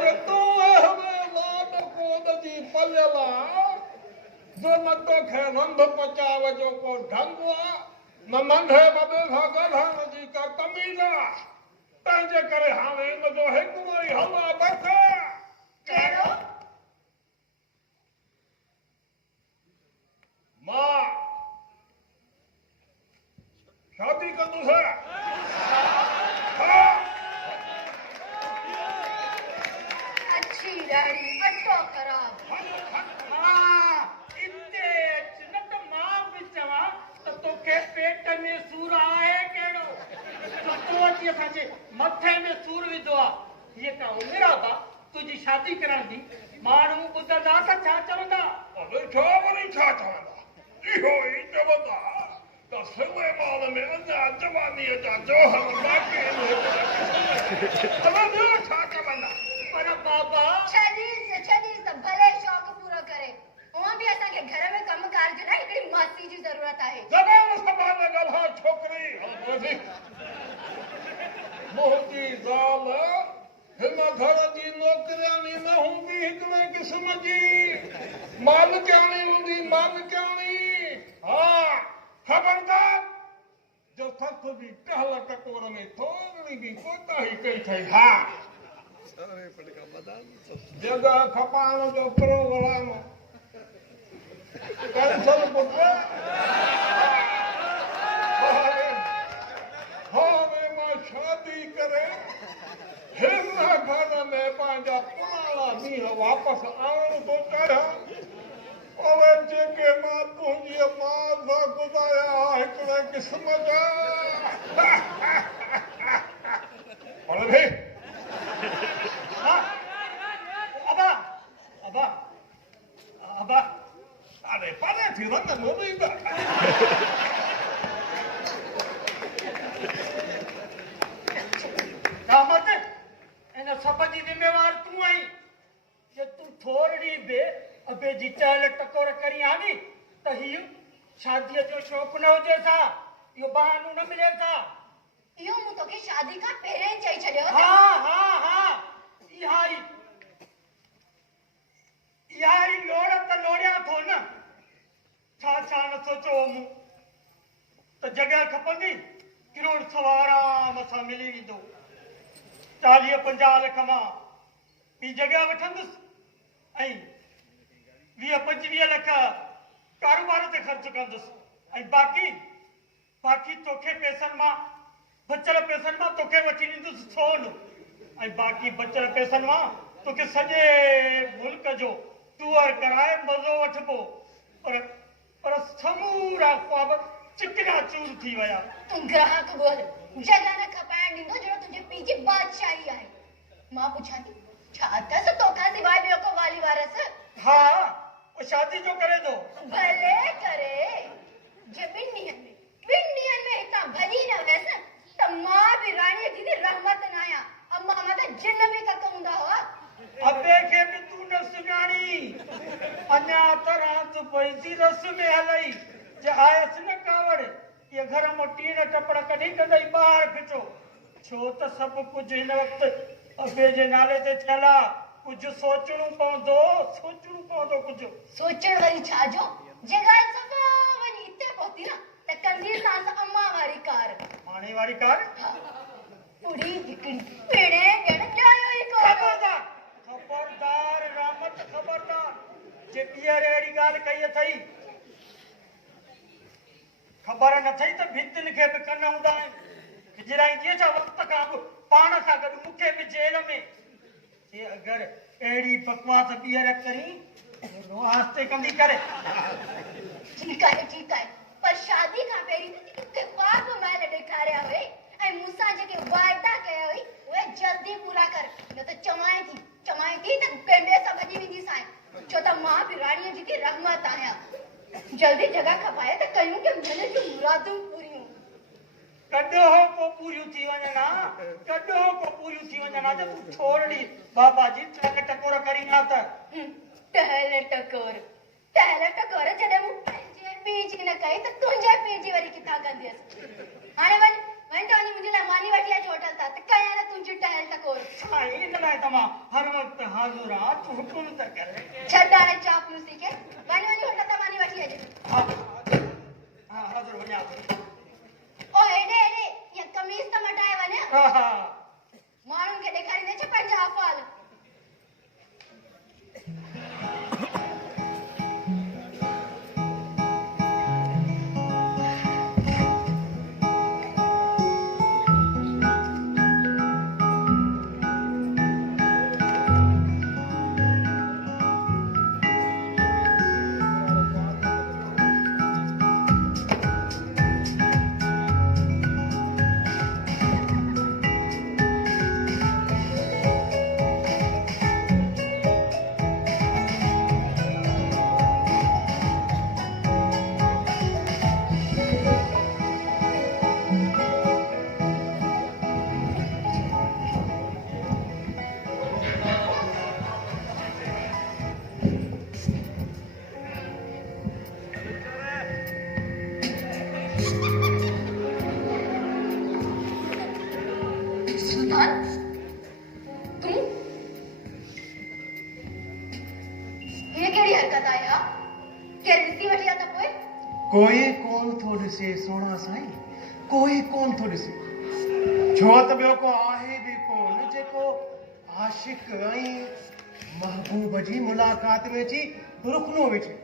अरे तू हमें लाड कोद जी पल्ला जो न तो खे रंध पचावे जो को ढंगवा न नंढे बदे भगवान जी का कमीना तंजे करे हाणे इन जो हिकमई हवा बस कहिड़ो मां शादी कंदुसि अच्छी ॾाढी अटो ख़राब इते अच न त मां बि चवां त तोखे पेट में सूर आहे कहिड़ो तो अची असांजे मथे में सूर विधो आहे हीअ का उमिरि आहे तुंहिंजी शादी करण जी माण्हू ॿुधंदा त छा चवंदा अरे छा वरी छा चवंदा इहो ई चवंदा त सुलेमान में अञा जवानीअ जा जोहर बाक़ी आहिनि छा चवंदा पर बाबा छॾीस त भले शौक़ पूरो करे हूअं बि असांखे घर में कमकार जो न हिकिड़ी मासी जी ज़रूरत आहे ज़बान संभाले ॻाल्हाए छोकिरी मुंहिंजी ज़ाल हिन घर जी नौकरियाणी न हूंदी हिकिड़े क़िस्म जी मालिकाणी हूंदी मालिकाणी हा ख़बरदार जो सस जी टहल टकोर में थोरी बि कोताही कई अथई हा जॻह खपाइण जो प्रोग्राम कैंसल पुत्र हाणे मां शादी करे हिन घर में पंहिंजा पुराणा ॾींहं वापसि आणण थो चाहियां उहे जेके मां तुंहिंजी माउ सां गुज़ारिया हिकिड़े क़िस्म जा पर भई अबा अबा अबा अरे परे थी रंग न ईंदा दामद इन सब जी ज़िम्मेवार तूं आहीं जे तूं थोरी बि अबे जी चहल टकोर करी आनी त हीउ शादीअ जो शौक़ु न हुजे सा इहो बहानो न मिले सा इहो मूं तोखे शादी खां पहिरियों ई चई छॾियो हा हा हा इहा ई लोड़ त लोड़िया थो न छा छा न सोचो मूं त जॻह खपंदी किरोड़ सवा आराम सां मिली वेंदो 40-50 लख मां ॿी जॻह वठंदुसि ऐं 20-25 लख कारोबार ते ख़र्च कंदुसि ऐं बाक़ी तोखे पैसनि मां बचल पैसनि मां तोखे वठी ॾींदुसि सोन ऐं बाक़ी बचल पैसनि मां तोखे सॼे मुल्क जो टूअर कराए मज़ो वठिबो पर समूरा ख्वाब चिकना चूर थी विया तूं ग्राहक ॻोल्ह जॻह न खपाइण ॾींदो जहिड़ो तुंहिंजे पीउ जी बादशाही आहे मां पुछां थी छा अथसि तोखां सवाइ ॿियो को वाली वारस हा वो शादी जो करे दो भले करे जे ॿिनि ॾींहंनि में हितां भॼी न वियसि त मां बि राणीअ जी रहमत न आहियां अम्मा मथां जिन बि कक हूंदा हुआ अबे के भी तू न सुञाणी अञा त रात पई थी रस में हलई जे आयस न कावड़ ये घर मो टीन टपड़ कढी कंदई ॿाहिरि फिटो छो त सभु कुझु हिन वक़्तु अबे जे नाले ते थियल आहे कुझु सोचणो पवंदो कुझु सोचण वरी छा जो जे ॻाल्हि सभु वञी हिते पहुती न त कंदी सांस अम्मा वारी कार माणी वारी कार पूरी हिकिड़ी पिणे ॼण ॼायो ई को खबरदार रामत खबरदार जे ॿीहर अहिड़ी ॻाल्हि कई अथई ख़बर न अथई त भितियुनि खे बि कन हूंदा आहिनि खिजराई जीअं छा वक़्त खां पाण सां गॾु मूंखे बि जेल में जे अगरि अहिड़ी बकवास ॿीहर करी आस्ते कंदी करे ठीक आहे पर शादी खां पहिरीं तोखे ख्वाब महल ॾेखारिया हुई ऐं मूंसां जेके वाइदा कया हुई उहे जल्दी पूरा कर न त चवाएं थी त पेंडे सां भॼी वेंदी सां छो त मां बि राणीअ जी रहमत आहियां जल्दी जगह खपाए त कयूं कि मन जूं मुरादूं पूरियूं कॾो को पूरियूं थी वञनि त तूं छोड़ड़ी बाबा जी टहल टकोर करी ना त टहल टकोर जॾहिं मूं पंहिंजे पीउ जी न कई त तुंहिंजे पीउ जी वरी किथां कंदीअसि हाणे वञ वंटोनी मुझे ला मानी वटिया होटल था त कया ना तुम चिट्टा हेल तकोर साईं इन लाइ तव्हां हर वक़्तु हाज़ुर आहे तूं हुकुम त कर छड्डा ने चापलूसी के वनी वनी होटल ता मानी वटिया जे हा हा हाज़ुर वञा थो ओ एडे एडे ये कमीज त मटाए वने हा हा माण्हुनि खे ॾेखारींदे छा पंहिंजा अफ़ाल सुल्तान तुम ये केड़ी हरकत आहे हा के ॾिसी वठी त पोइ कोई कोन थो ॾिसे सोना साईं कोई कोन थो ॾिसे छो त ॿियो को आहे बि कोन जेको आशिक ऐं महबूब जी मुलाक़ात में अची रुकनो विझे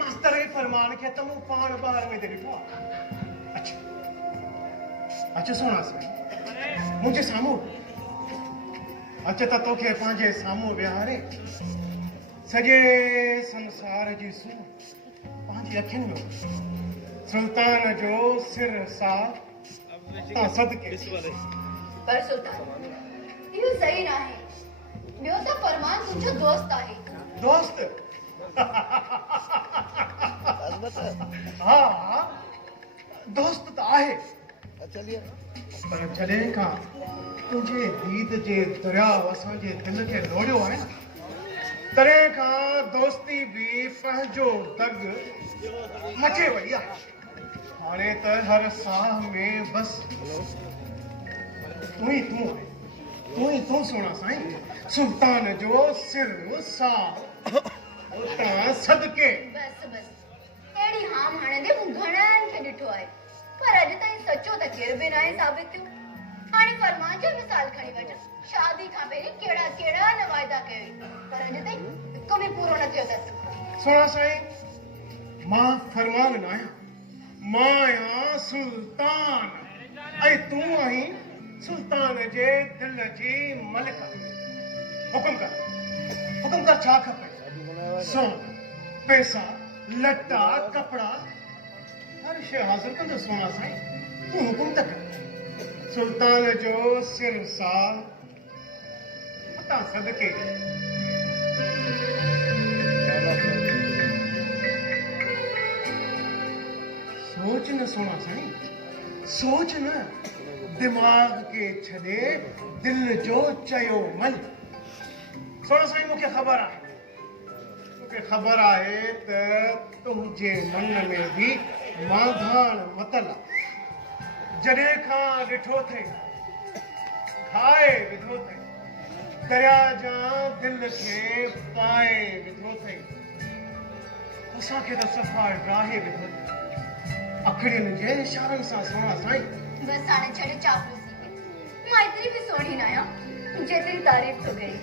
मास्तर जे फरमान खे त मूं पाण ॿार में त ॾिठो आहे अच्छा अच्छा सोना साईं मुंहिंजे साम्हूं अच त तोखे पंहिंजे साम्हूं विहारे सॼे संसार जी सूह पंहिंजी अखियुनि में सुल्तान जो सिर साह सदके पर सुल्तान इहो सही न आहे ॿियो त फरमान तुंहिंजो दोस्त आहे दोस्त हा दोस्त त आहे पर जॾहिं खां तुंहिंजे दीद जे दरियाव असांजे दिल खे लोड़ियो आहे न तॾहिं खां दोस्ती बि पंहिंजो दग मचे वई आहे हाणे त हर साह में बसि तूं ई तूं आहे तूं ई तूं सोना साईं सुल्तान जो सिर साह उतां सदके बस बस अहिड़ी हाम हणंदे मूं घणनि खे ॾिठो आहे पर अॼु ताईं सचो त केरु बि न आहे साबित थियो हाणे फरमान जो मिसाल खणी वठो शादी खां पहिरीं कहिड़ा कहिड़ा न वाइदा कयो पर अॼु ताईं हिकु बि पूरो न थियो अथसि सोना साईं मां फरमान न आहियां मां आहियां सुल्तान ऐं तूं आहीं सुल्तान जे दिल जी मलिका हुकुम कर छा खपे सोन पैसा लटा कपड़ा हर शइ हाज़िर कंदो सोना साईं तूं हुकुम त कर सुल्तान जो सिर साल उतां सदके सोच न सोना साईं सोच न दिमाग के छॾे दिल जो चयो मन सोना साईं मूंखे ख़बर आहे त तुंहिंजे मन में बि मांधाण मतल जॾहिं खां ॾिठो अथई खाए विधो अथई दरिया जा दिल खे पाए विधो अथई असांखे त सफ़ा ड्राहे विधो अथई अखड़ियुनि जे इशारनि सां सोना साईं बस हाणे छॾ चापलूसी खे मां एतिरी बि सोढ़ी न आहियां जेतिरी तारीफ़ थो करी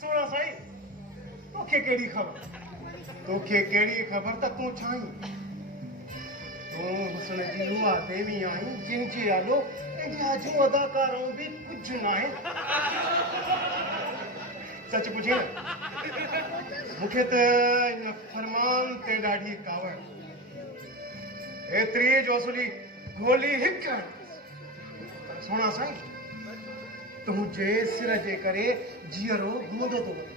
सोना साईं तोखे कहिड़ी ख़बर त तूं छाहीं तूं हुस्न जी उहा देवी आहीं जिन जे आलो इंडिया जूं अदाकारां बि कुझु न आहे सच पुछी न मूंखे त इन फरमान ते ॾाढी कावड़ एतिरी जो असुली गोली हिकु सोना साईं तुंहिंजे सिर जे करे जीअरो घुमंदो थो वञे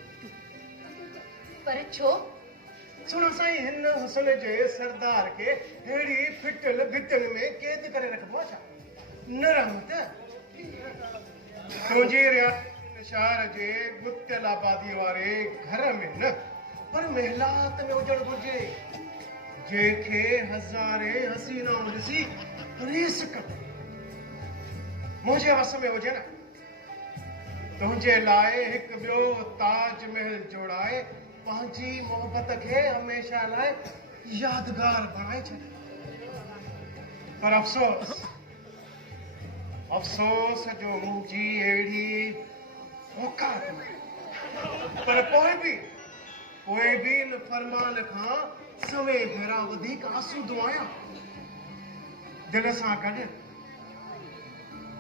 पर छो सोना साईं हिन हुस्न जे सरदार खे अहिड़ी फिटल भितनि में कैद करे रखबो आहे छा न रहमत तुंहिंजी रियासत शहर जे गुत्यल आबादी वारे घर में न पर महिलात में हुजण घुर्जे जंहिंखे हज़ारे हसीनाऊं ॾिसी रीस कनि मुंहिंजे वस में हुजे न तुंहिंजे लाइ हिकु ॿियो ताज महल जोड़ाए पंहिंजी मोहबत खे हमेशह लाइ यादगार बणाए छॾे पर अफ़सोस अफ़सोस जो मुंहिंजी अहिड़ी औकात न पर पोइ बि इन फरमान खां सवे भेरा वधीक आसूदो आहियां दिल सां गॾु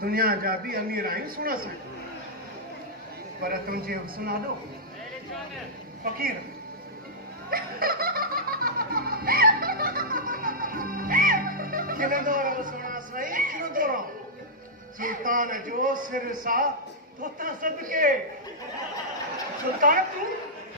दुनिया जा बि अमीर आहियूं सुहिणा साईं पर तुंहिंजे हुस्न ॾाढो फ़क़ीर खिलंदो रहो सुहिणा साईं खिलंदो रहो सुल्तान जो सिर सां तोता सदके सुल्तान तू